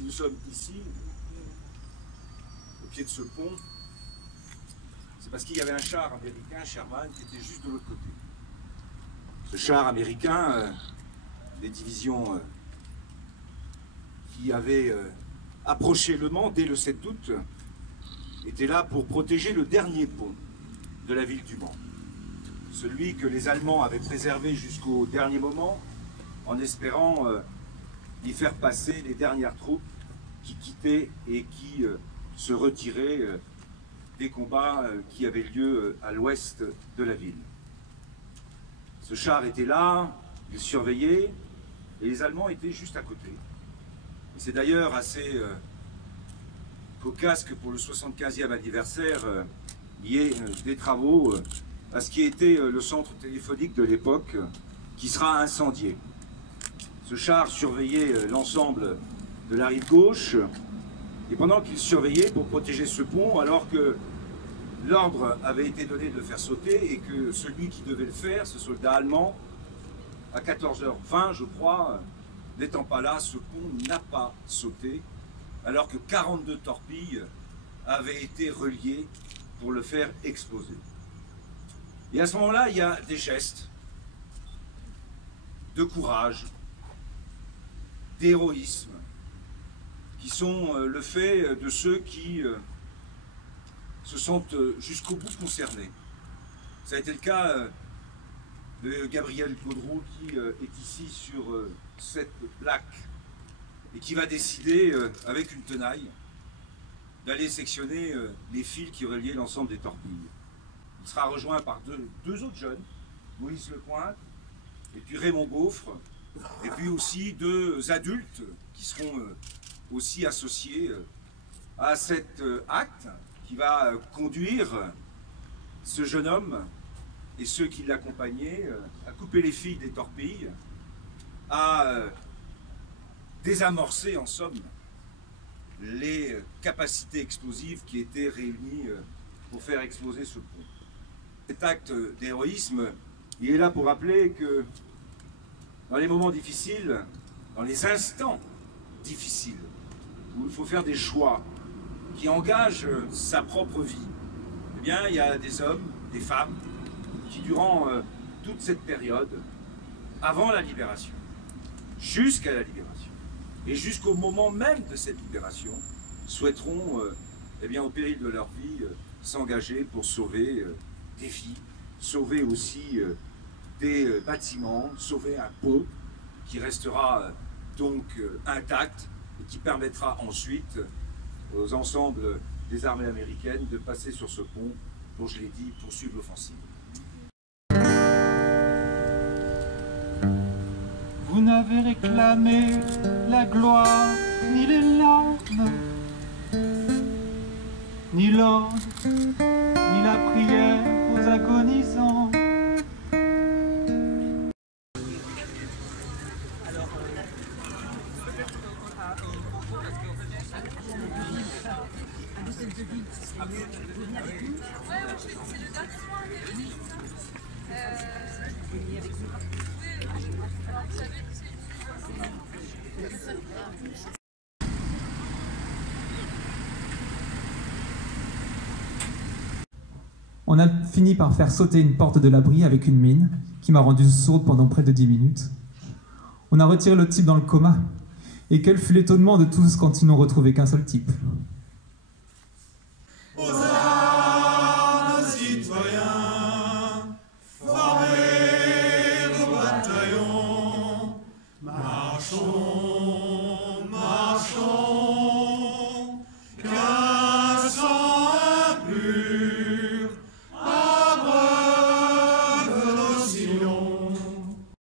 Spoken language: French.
Si nous sommes ici, au pied de ce pont, c'est parce qu'il y avait un char américain, Sherman, qui était juste de l'autre côté. Ce char américain, des divisions qui avaient approché Le Mans dès le 7 août, était là pour protéger le dernier pont de la ville du Mans. Celui que les Allemands avaient préservé jusqu'au dernier moment, en espérant y faire passer les dernières troupes qui quittaient et qui se retiraient des combats qui avaient lieu à l'ouest de la ville. Ce char était là, il surveillait, et les Allemands étaient juste à côté. C'est d'ailleurs assez cocasse que pour le 75e anniversaire, il y ait des travaux à ce qui était le centre téléphonique de l'époque, qui sera incendié. Ce char surveillait l'ensemble de la rive gauche, et pendant qu'il surveillait pour protéger ce pont, alors que l'ordre avait été donné de le faire sauter, et que celui qui devait le faire, ce soldat allemand, à 14h20, je crois, n'étant pas là, ce pont n'a pas sauté, alors que 42 torpilles avaient été reliées pour le faire exploser. Et à ce moment-là, il y a des gestes de courage, d'héroïsme, qui sont le fait de ceux qui se sentent jusqu'au bout concernés. Ça a été le cas de Gabriel Caudroux, qui est ici sur cette plaque et qui va décider, avec une tenaille, d'aller sectionner les fils qui reliaient l'ensemble des torpilles. Il sera rejoint par deux autres jeunes, Moïse Lepointe et puis Raymond Gaufre, et puis aussi deux adultes qui seront aussi associés à cet acte qui va conduire ce jeune homme et ceux qui l'accompagnaient à couper les fils des torpilles, à désamorcer en somme les capacités explosives qui étaient réunies pour faire exploser ce pont. Cet acte d'héroïsme, il est là pour rappeler que dans les moments difficiles, dans les instants difficiles, où il faut faire des choix qui engagent sa propre vie, eh bien, il y a des hommes, des femmes, qui durant toute cette période, avant la libération, jusqu'à la libération, et jusqu'au moment même de cette libération, souhaiteront, eh bien, au péril de leur vie, s'engager pour sauver des vies, sauver aussi des bâtiments, sauver un pont qui restera donc intact et qui permettra ensuite aux ensembles des armées américaines de passer sur ce pont pour, je l'ai dit, poursuivre l'offensive. Vous n'avez réclamé la gloire, ni les larmes, ni l'ordre, ni la prière aux agonisants. On a fini par faire sauter une porte de l'abri avec une mine qui m'a rendu sourde pendant près de 10 minutes. On a retiré le type dans le coma. Et quel fut l'étonnement de tous quand ils n'ont retrouvé qu'un seul type. Aux armes, citoyens, formez nos bataillons, marchons.